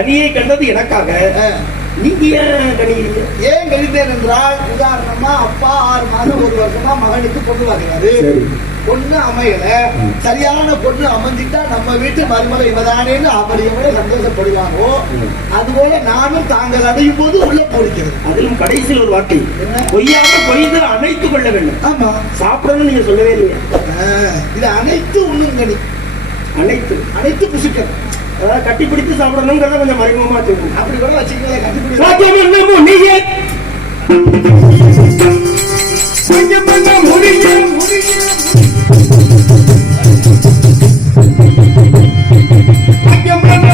கனியை கண்டது எனக்காக. நீங்க ஏன் கணிக்கிறீங்க ஏன் கழித்தேன் என்றால் உதாரணமா அப்பா ஆறு மாதம் ஒரு வருஷமா மகனுக்கு பொண்ணு வாங்குறாரு. பொண்ணு அமையல. சரியான பொண்ணு அமைஞ்சிட்டா நம்ம வீட்டு மருமலை இவதானேன்னு அவர் எவ்வளவு சந்தோஷப்படுவாரோ அதுபோல நானும் தாங்கள் அடையும் போது உள்ள போடுகிறது. அதிலும் கடைசியில் ஒரு வார்த்தை? பொய்யாம பொய்து அணைத்துக் கொள்ள வேண்டும். ஆமா. சாப்பிடணும்னு நீங்க சொல்லவே இல்லையா. இது அனைத்து உண்ணும் கனி. அனைத்து அனைத்து புசுக்கள் அதாவது கட்டி பிடித்து சாப்பிடணுங்கிறத கொஞ்சம் மறைமுகமா சொல்லணும் அப்படி கூட வச்சுக்கலாம் சாத்தியம் என்ன முனியே கொஞ்சம் கொஞ்சம் முனியே கொஞ்சம்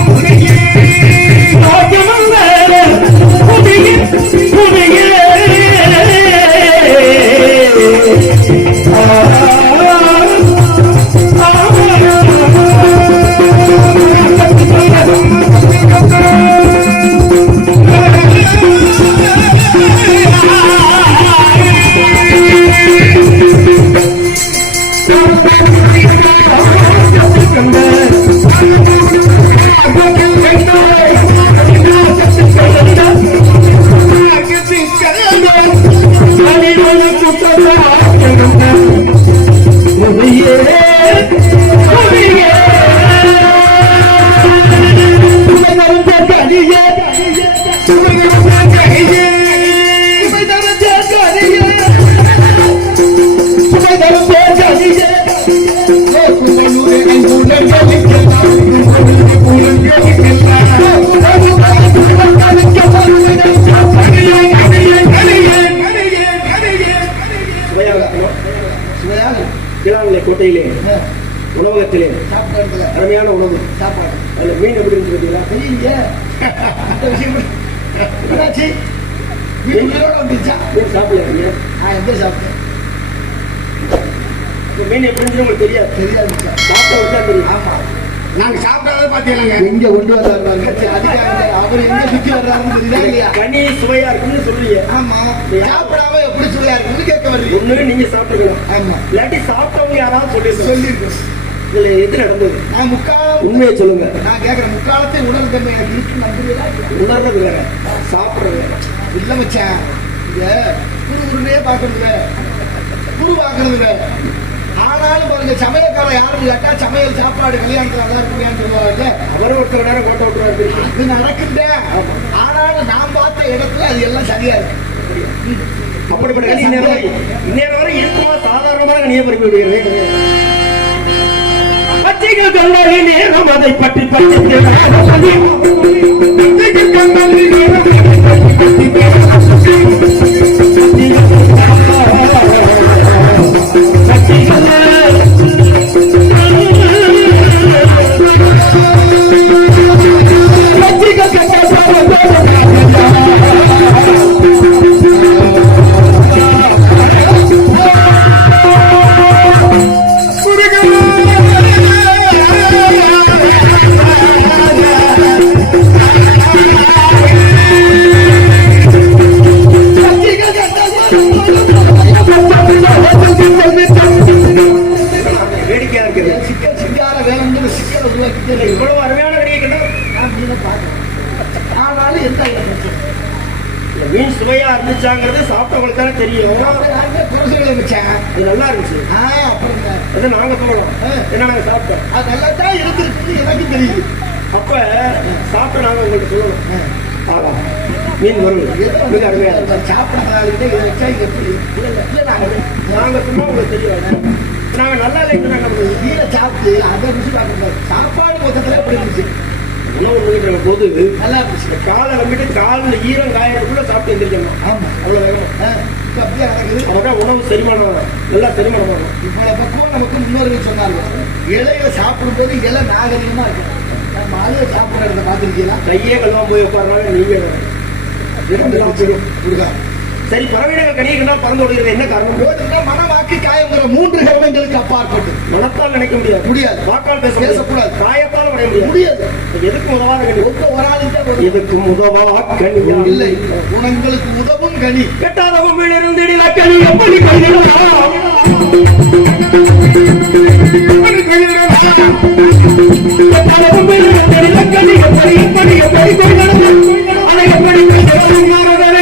கோட்டையிலே உணவகத்திலே அருமையான உணவு. சாப்பாடு. அதுல மீன் எப்படி இருந்து என்னாச்சு? வீட்டு உயிரோட வந்துச்சா? மீன் சாப்பிடல நான் எங்க சாப்பிட்டேன்? மீன் எப்படி இருந்துச்சு உங்களுக்கு தெரியாது தெரியாது. சாப்பிட்ட விட்டா தெரியும் ஆமா. நாங்க சாப்பிடாத பாத்தீங்களா எங்க கொண்டு வர்றாரு அவர் எங்க சுத்தி வர்றாருன்னு தெரியுதா இல்லையா? கனி சுவையா இருக்குன்னு சொல்றீங்க ஆமா. சாப்பிடாம எப்படி சுவையா இருக்குன்னு கேட்க வருது. ஒண்ணு நீங்க சாப்பிட்டுக்கலாம் ஆமா. இல்லாட்டி சாப்பிட்டவங்க யாராவது சொல்லிருக்கோம் சொல்லியிருக்கோம். இதுல எது நடந்தது? நான் முக்கால் உண்மையை சொல்லுங்க. நான் கேட்கிறேன் முக்காலத்தை உணர்வு தன்மை எனக்கு இருக்கு. நம்புறீங்களா? உணர்றது வேற சாப்பிடுறது வேற இல்ல மச்சான். குரு குருனே பாக்குறது வேற குரு பாக்குறது வேற ஆனாலும் பாருங்க சமையல்காரன் யாரும் கேட்டா சமையல் சாப்பாடு கல்யாணத்துல நல்லா சொல்லுவாங்கல்ல அவரும் ஒருத்தர் நேரம் கோட்டை விட்டுறாரு அது நடக்குந்த ஆனாலும் நான் பார்த்த இடத்துல அது எல்லாம் சரியா இருக்கு. அப்படிப்பட்ட இந்நேரம் வரை இருக்குமா? சாதாரணமான கனியை பறிப்பு விடுகிறது கத்திகள் கண்டாலே நேரம் அதை பற்றி பற்றி பச்சைகள் கண்டாலே நேரம் சிக்கலை உருவாக்கிட்டு இவ்வளவு அருமையான கனியை கண்டா நான் மீனை பார்க்கிறேன் ஆனாலும் எந்த மீன் சுவையா இருந்துச்சாங்கிறது சாப்பிட்டவங்களுக்கு தானே தெரியும் இது நல்லா இருந்துச்சு. அது நாங்க சொல்லலாம் என்ன நாங்க சாப்பிட்டோம்? அது நல்லா தான் இருந்திருக்கு எனக்கு தெரியுது அப்ப சாப்பிட்டு நாங்க உங்களுக்கு சொல்லணும். ஆகா மீன் வரும் மிக அருமையா சாப்பிடாதே நாங்க சொன்னா உங்களுக்கு தெரியும். நாங்க நல்லா பண்ணுவோம். வீர சாப்பிட்டு அதை ருசி பார்க்கக்கூடாது சாப்பாடு மொத்தத்துல எப்படி இருந்துச்சு? உணவு முடிக்கிற போது நல்லா இருந்துச்சு. காலை நம்பிட்டு காலில் ஈரம் காயறதுக்குள்ள சாப்பிட்டு எந்திரிக்கணும் ஆமா. அவ்வளவு வேணும் ஆ, இப்ப அப்படியே நடக்குது. உணவு செரிமானம் நல்லா செரிமானம் ஆகும் இவ்வளவு பக்குவம் நமக்கு முன்னோர்கள் சொன்னாங்க இலையில சாப்பிடும்போது இலை நாகரிகமா இருக்கும். நம்ம ஆளுக சாப்பிடுறத பார்த்துருக்கீங்களா? கையே கல்வா போய் உட்கார்றாங்க நீங்க இருந்து சாப்பிடும் கொடுக்கா சரி பறவையினங்கள் கணிகனால் பறந்தோடுகிறது என்ன காரணம்? யோஜனா மன வாக்கு காயங்கிற மூன்று கவனங்களுக்கு அப்பாற்பட்டு. மனத்தால் நினைக்க முடியாது. முடியாது. வாக்கால் பேச பேசக்கூடாது. காயத்தால் உடைய முடியாது. முடியாது. எதுக்கும் உதவாத கணி ஒத்த வராது எதுக்கும் உதவா கணி இல்லை. குணங்களுக்கு உதவும் கனி. கெட்டாதவம் வீணிருந்திடில கனி. எப்படி கனி? எப்படி எப்படி எப்படி எப்படி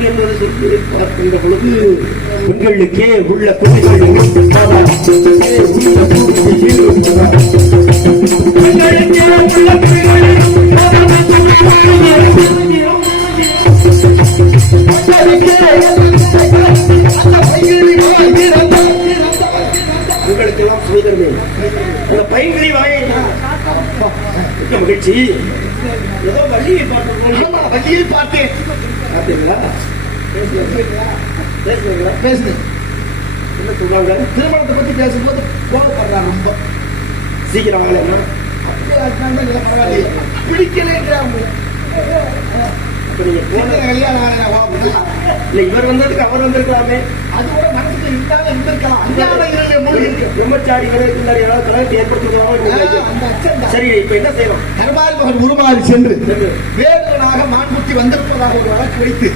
உண்டு என்பது சொல்லி பார்க்கின்ற பொழுது பெண்களுக்கே உள்ள அந்த மிக்க மகிழ்ச்சி. ஏதோ வள்ளியை ஆமா வழியில் பார்த்தேன். பார்த்தீங்களா? பேசுறீங்களா பேசுது என்ன சொல்றாங்க? திருமணத்தை பத்தி பேசும்போது கோபப்படுறான் ரொம்ப. சீக்கிரம் அப்படியே அதனால தான் இதெல்லாம் பரவாயில்லையே. பிடிக்கலைன்றான் அப்ப நீங்க போன கல்யாணம்? இல்ல இவர் வந்ததுக்கு அவர் வந்திருக்கலாமே. அது கூட மனசுல இருந்தாலும் இருந்திருக்கலாம். அஞ்ஞான இருளில் மூழ்கி இருக்கு. பிரம்மச்சாரிகளே இருந்தாரு யாராவது கலந்து ஆ, ஏற்படுத்திக்கலாம். சரி இப்ப என்ன செய்யணும்? மகன் உருமாறி சென்று சென்று. வேடுவனாக மான்குட்டி வந்திருப்பதாக ஒரு வழக்கு வைத்து.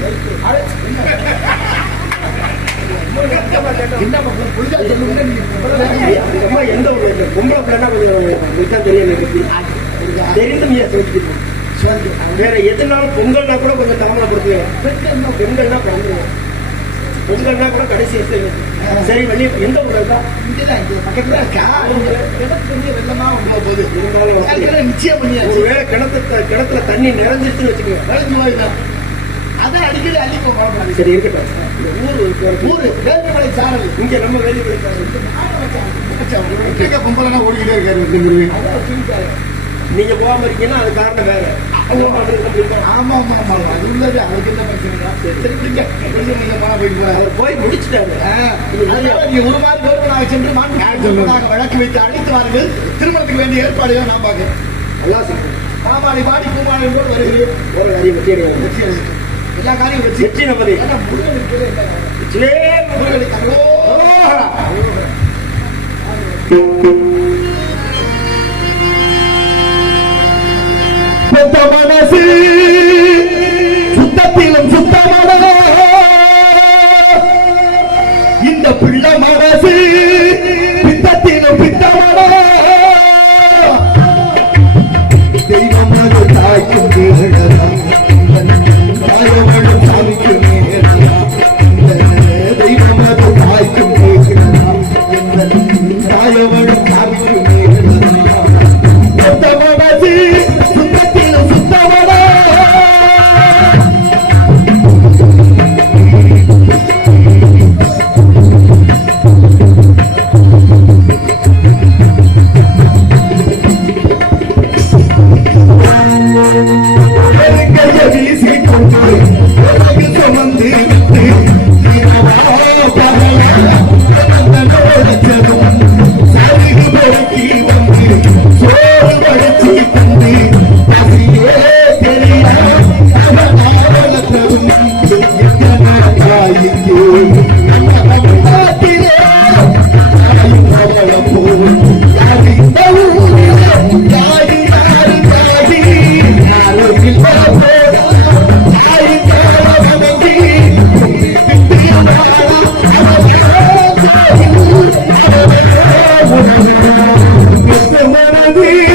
எந்த ஒரு பொம்பளை பிள்ளைனா கொஞ்சம் தெரியும் எனக்கு. தெரிந்தும் ஏன் வேற எதுனாலும் பொங்கல்னா கூட கொஞ்சம் தாமதப்படுத்துவேன் பெண்கள்னா பிறந்துருவேன் பொங்கல்னா கூட கடைசி சரி வெளியே எந்த ஊர் இருக்கா இங்கதான் இங்க பக்கத்துல இருக்கா? கிணத்து தண்ணி வெள்ளமா உள்ள போகுது. இருந்தாலும் நிச்சயம் பண்ணியாச்சு. ஒருவேளை கிணத்து கிணத்துல தண்ணி நிறைஞ்சிருச்சுன்னு வச்சுக்கோங்க வளைஞ்சு போயிடும். அதான் அடிக்கடி அள்ளிக்கோ கவலைப்படாதீங்க. சரி இருக்கட்டும் ஊர் ஊரு வேலுமலை சாரல். இங்க நம்ம வேலி விளைச்சாங்க எங்க கும்பலனா ஓடிக்கிட்டே இருக்காரு. நீங்க போகாம இருக்கீங்கன்னா அது காரணம் வேற ஆமா ஆமா ஆமா அது உள்ளது என்ன பிரச்சனை சரி போய் முடிச்சுட்டாங்க நீ ஒரு மாதிரி ஒருவனாக சென்று மாண்புமிகு வழக்கு வைத்து அழைத்து வாருங்கள். திருமணத்துக்கு வேண்டிய ஏற்பாடுகளை நான் பார்க்கிறேன். நல்லா சொல்றேன் பாமாடி பாடி பூமாடி போல் வருகிறேன். ஒரு காரியம் வெற்றி வெற்றி அடையட்டும். எல்லா காரியம் வச்சு வெற்றி நமது. முருகனுக்கு அரோகரா. மனசு சுத்தத்திலும் சுத்தமான இந்த பிள்ளை மனசு பித்தத்திலும் பித்தமான தெய்வம் அது தாய்க்கும் கேடலாம் Thank be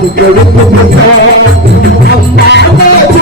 Oh, my back.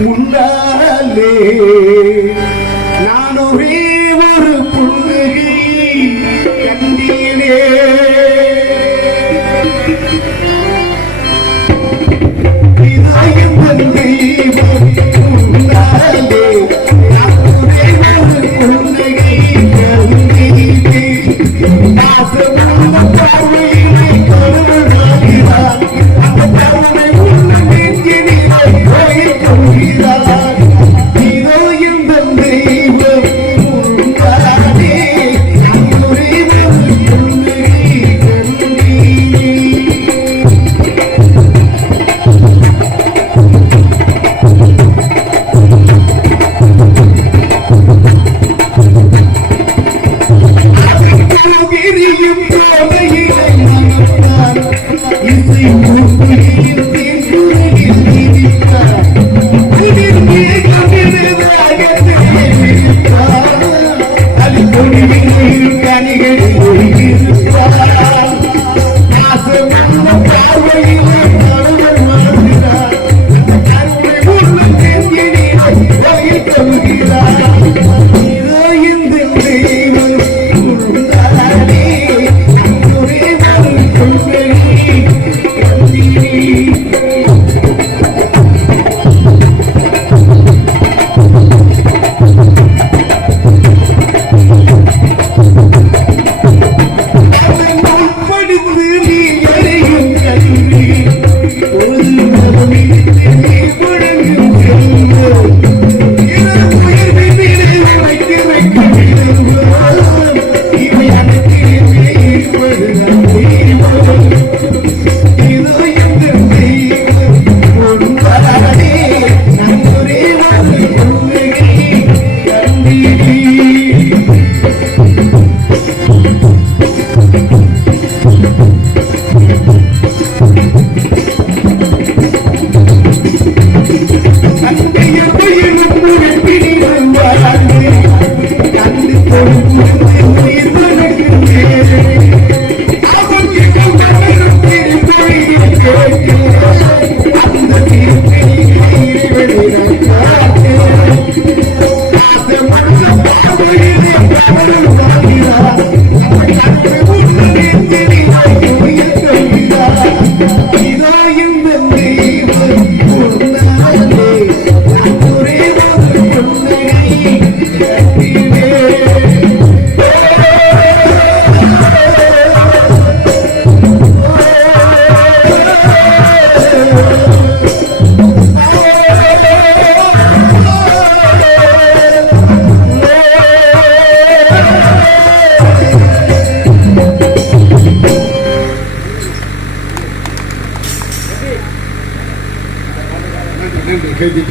முன்னாலே Música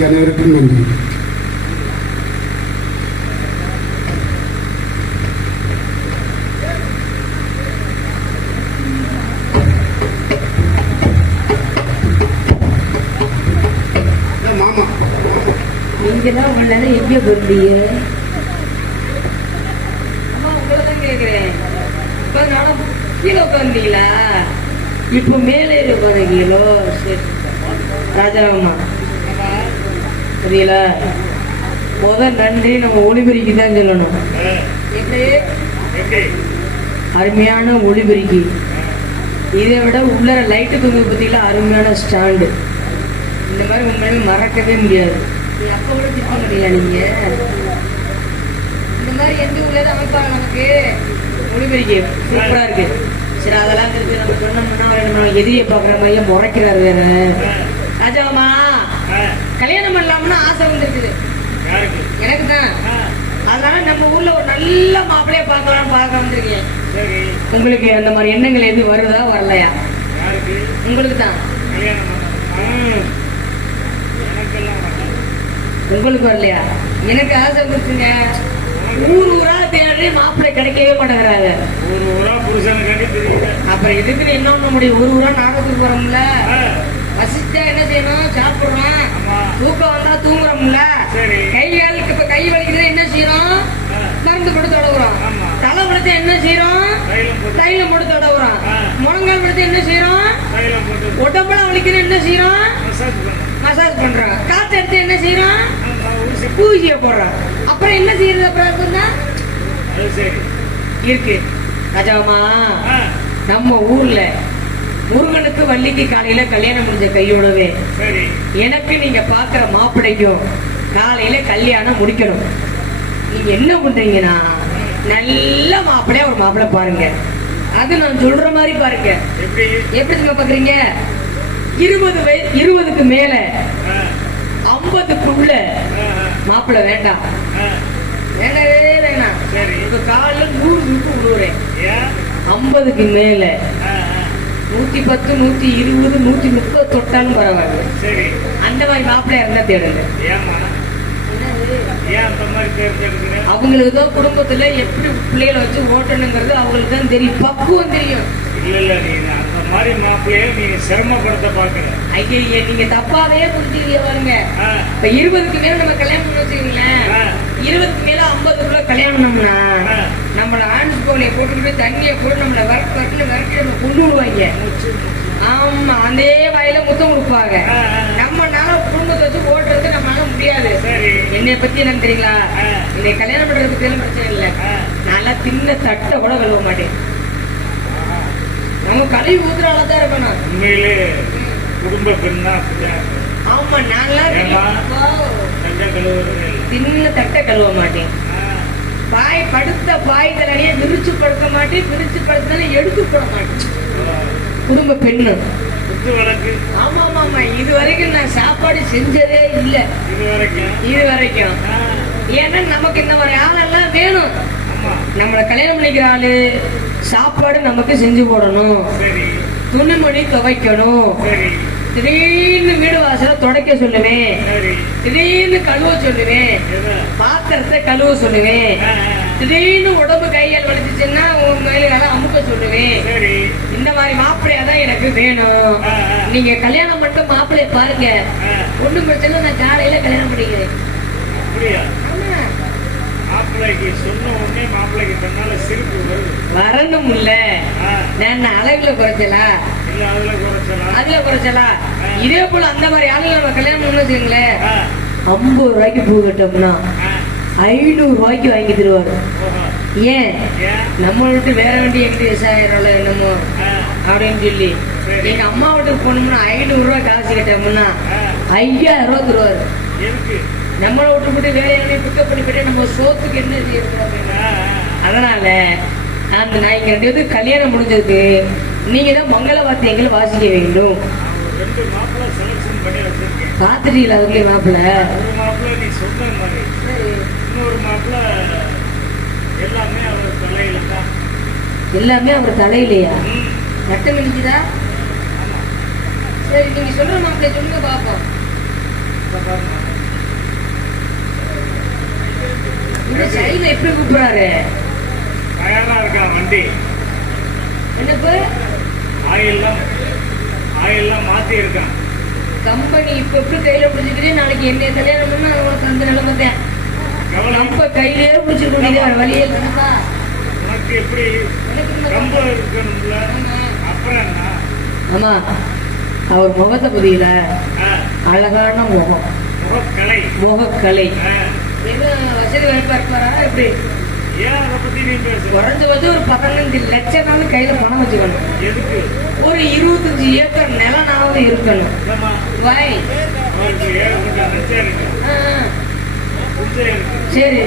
அனைவருக்கும் நன்றி இங்கதான் உள்ளது எங்க பொருளிய உங்களதான் கேக்குறேன். இப்ப நானும் கீழே உட்காந்தீங்களா இப்ப மேலே உட்காந்துங்களோ சரி ராஜாவம்மா புரியலா முதல் நன்றி நம்ம ஒளிபெருக்கி தான் சொல்லணும். அருமையான ஒளிபெருக்கி. இதை விட உள்ளர லைட்டு தொங்கு பார்த்தீங்களா அருமையான ஸ்டாண்டு இந்த மாதிரி உண்மையுமே மறக்கவே முடியாது. அப்போ கூட திட்ட முடியாது நீங்கள் இந்த மாதிரி எந்த உள்ளது அமைப்பாங்க நமக்கு? ஒளிபெருக்கி. சூப்பராக இருக்குது சரி அதெல்லாம் நம்ம சொன்னோம்னா எதிரியை பார்க்குற மாதிரியே முறைக்கிறார் வேறு. வந்திருக்குது. எனக்கு தான் அதனால நம்ம ஊர்ல ஒரு நல்ல மாப்பிளைய பார்க்கலாம் பார்க்க வந்திருக்கேன். உங்களுக்கு அந்த மாதிரி எண்ணங்கள் எதுவும் வருதா வரலையா? உங்களுக்கு தான் உங்களுக்கு வரலையா? எனக்கு ஆசை கொடுத்துங்க ஊர் ஊரா தேடி மாப்பிள்ளை கிடைக்கவே மாட்டேங்கிறாங்க. ஊர் ஊரா புருஷனுக்காண்டி அப்புறம் எதுக்குன்னு பண்ண முடியும்? ஊர் ஊரா நாகத்துக்கு போறோம்ல. வசிச்சா என்ன செய்யணும்? சாப்பிடுறோம். தூக்கம் வந்தா தூங்குறோம்ல? சரி. கை வேலைக்கு இப்ப கை வலிக்குது என்ன செய்யறோம். மருந்து போட்டு தடவுறோம். தலை வலிச்சா என்ன செய்யறோம்? தைலம் போட்டு. போட்டு தடவுறோம். முழங்கால் வலிச்சா என்ன செய்யறோம்? தைலம் போட்டு. உடம்புல வலிக்குது என்ன செய்யறோம்? மசாஜ் பண்றோம். காத்து எடுத்து என்ன செய்யறோம்? பூஜையை போடுறோம். அப்புறம் என்ன செய்யறது அப்புறம் இருக்கு. ராஜாமா நம்ம ஊர்ல முருகனுக்கு வள்ளிக்கு காலையில கல்யாணம் முடிஞ்ச கையோடவே. எனக்கு நீங்க பாக்குற மாப்பிள்ளைக்கும் காலையில கல்யாணம் முடிக்கணும். நீங்க என்ன பண்றீங்கன்னா நல்ல மாப்பிள்ளையா ஒரு மாப்பிள்ளை பாருங்க. அது நான் சொல்ற மாதிரி பாருங்க. எப்படி? சும்மா பாக்குறீங்க? இருபது வய இருபதுக்கு மேல ஐம்பதுக்குள்ள மாப்பிள்ளை வேண்டாம். வேணவே வேணாம். இப்ப காலைல நூறு விடுறேன் ஏன்? ஐம்பதுக்கு மேல நூத்தி பத்து நூத்தி இருபது நூத்தி முப்பது தொட்டாலும் பரவாயில்ல. சரி. அந்த மாதிரி மாப்பிள்ளையா இருந்தா தேடுங்க. அவங்களுக்கு தான் குடும்பத்துல எப்படி பிள்ளைகளை வச்சு ஓட்டணுங்கிறது அவங்களுக்கு தான் தெரியும். பக்குவம் தெரியும். இல்ல இல்ல நீ அந்த மாதிரி மாப்பிள்ளைய நீ சிரமப்படுத்த பாக்குற ஐயா நீங்க தப்பாவே புரிஞ்சுக்கிய பாருங்க. இப்ப இருபதுக்கு மேல நம்ம கல்யாணம் பண்ண வச்சுக்கீங்களேன். இருபதுக்கு மேல ஐம்பதுக்குள்ள கல்யாணம்னா. நம்மள ஆண்டு கோலையை போட்டுக்கிட்டு தண்ணியை போட்டு நம்மள வரட்டு வரட்டு வரட்டு நம்ம கொண்டு விடுவாங்க. ஆமா அதே வாயில முத்தம் கொடுப்பாங்க. நம்மனால குடும்பத்தை வச்சு ஓட்டுறது நம்மளால முடியாது. என்னை பத்தி என்ன தெரியுங்களா. என்னை கல்யாணம் பண்றது பத்தி பிரச்சனை இல்லை. நல்லா தின்ன தட்டை கூட கழுவ மாட்டேன். நம்ம கழுவி ஊத்துறால தான் இருக்கணும் உண்மையிலே குடும்ப பெண்ணா ஆமா இல்லை. தின்ன தட்டை கழுவ மாட்டேன். பாய் படுத்த பாய் தலையே விரிச்சு படுக்க மாட்டேன் விரிச்சு படுத்தாலும் எடுத்து போட மாட்டேன் குடும்ப பெண்ணு. ஆமா ஆமா ஆமா இது வரைக்கும் நான் சாப்பாடு செஞ்சதே இல்லை. இது வரைக்கும் ஏன்னா நமக்கு இந்த மாதிரி ஆளெல்லாம் வேணும். நம்மளை கல்யாணம் பண்ணிக்கிற ஆளு சாப்பாடு நமக்கு செஞ்சு போடணும். துணிமணி துவைக்கணும். திடீர்னு வீடு வாசல துடைக்க சொல்லுவேன். திடீர்னு கழுவ சொல்லுவேன்? பாத்திரத்தை கழுவ சொல்லுவேன். திடீர்னு உடம்பு கையால் வலிச்சுச்சுன்னா உன் மேல அமுக்க சொல்லுவேன். இந்த மாதிரி மாப்பிள்ளையா தான் எனக்கு வேணும். நீங்க கல்யாணம் மட்டும் மாப்பிள்ளைய பாருங்க. ஒண்ணும் பிரச்சனை நான் காலையில கல்யாணம் பண்ணிக்கிறேன். மாப்பிள்ளைக்கு சொன்ன உடனே மாப்பிள்ளைக்கு தன்னால சிரிப்பு வரணும் இல்ல நான் அளவுல குறைச்சலா இல்ல குறைச்சலா இதே போல அந்த மாதிரி ஆளுங்க நம்ம கல்யாணம் பண்ண வச்சுக்கோங்களேன். ஐம்பது ரூபாய்க்கு பூ கட்டோம்னா ஐநூறு ரூபாய்க்கு வாங்கி தருவாரு. ஏன்? ஏன் நம்ம விட்டு வேற வண்டி எப்படி விவசாயிரோல என்னமோ அப்படின்னு சொல்லி. எங்க அம்மா வீட்டுக்கு போனோம்னா ஐநூறு ரூபாய் காசு கட்டோம்னா ஐயாயிரம் ரூபாய் தருவாரு. நம்மளை விட்டு விட்டு வேற எங்கேயும் பிக்கப் பண்ணி போயிட்டு நம்ம சோத்துக்கு என்ன செய்யறோம் அதனால அந்த நான் இங்க ரெண்டு பேருக்கு கல்யாணம் முடிஞ்சதுக்கு நீங்க தான் மங்கள வாத்தியங்களை வாசிக்க வேண்டும். ஒரு ரெண்டு மாப்பிள்ளை ஒரு மாப்பிள்ளை நீ சொன்ன மாதிரி இன்னொரு மாப்பிள்ளை எல்லாமே அவர் தலையில தான் எல்லாமே அவர் தலையிலையா? நட்டம் நினைக்குதா சரி நீங்க சொல்ற மாப்பிள்ளை சொல்லுங்க பாப்போம். இந்த சைடுல எப்படி கூப்பிடுறாரு? தயாரா இருக்கான் வண்டி? என்னப்பு? ஆயில்லாம் ஆயில்லாம் மாத்தி இருக்கான் கம்பெனி இப்ப எப்படி கையில பிடிச்சிக்கிட்டு நாளைக்கு என்ன கல்யாணம் பண்ணா அவங்களுக்கு அந்த நிலைமை தான். நம்ம கையிலேயே பிடிச்சிக்க வேண்டியது வேற வழியே இல்லைப்பா உனக்கு எப்படி ரொம்ப இருக்கணும்ல அப்புறம் என்ன? ஆமா. அவர் முகத்தை புரியல. அழகான முகம். முகக்கலை. முகக்கலை. என்ன வசதி வாய்ப்பா இருப்பாரா? எப்படி? குறைஞ்ச வந்து ஒரு பதினஞ்சு லட்சம் கையில பணம் வச்சுக்கணும். ஒரு இருபத்தஞ்சு ஏக்கர் நிலனாவது இருக்கணும். வாய் சரி.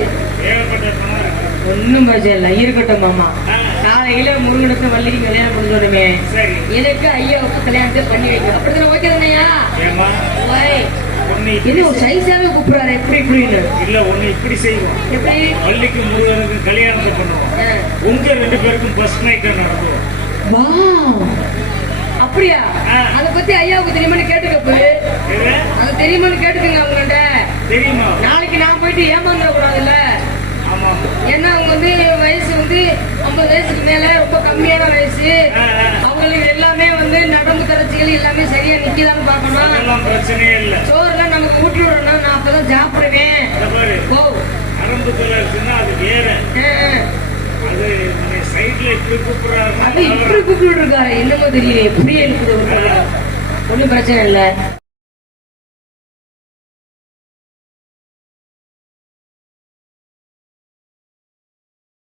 ஒன்றும் பிரச்சனை இல்லை. இருக்கட்டும் மாமா. காலையில முருகனுக்கு வள்ளிக்கு கல்யாணம் பண்ணி சொல்லுமே சரி. எனக்கு ஐயாவுக்கு கல்யாணத்தை பண்ணி வைக்கணும். அப்படித்தானே ஓகே தானையா? ஒண்ணு இப்படி ஒரு சைஸாவே கூப்பிடுறாரு. எப்படி இப்படின்னு இல்ல. ஒண்ணு இப்படி செய்வோம். எப்படி? பள்ளிக்கு முருகனுக்கு கல்யாணத்தை பண்ணுவோம். உங்க ரெண்டு பேருக்கும் ஃபர்ஸ்ட் நைட் நடத்துவோம் வாவ். அப்படியா. அத பத்தி ஐயாவுக்கு தெரியுமான்னு கேட்டுக்க போய் எது? அது தெரியுமான்னு கேட்டுக்கங்க அவங்கள்ட்ட. தெரியுமா? நாளைக்கு நான் போயிட்டு ஏமாந்துட கூடாதுல்ல ஏன்னா அவங்க வந்து வயசு வந்து ஐம்பது வயசுக்கு மேல ரொம்ப கம்மியான வயசு. அவங்களுக்கு எல்லாமே வந்து நரம்பு தளர்ச்சிகள் எல்லாமே சரியா நிக்குதான்னு பார்க்கணும். அதெல்லாம் பிரச்சனையே இல்ல. சோறுலாம் நமக்கு ஊட்டி விடணும் நான் அப்பதான் சாப்பிடுவேன். ஓ நரம்பு அது வேற. சைட்ல இப்படி அது கூப்பிடுறாருன்னா இப்படி கூப்பிட்டு இருக்காரு என்னமோ தெரியல எப்படியே இருக்குது ஒன்றும் பிரச்சனை இல்லை.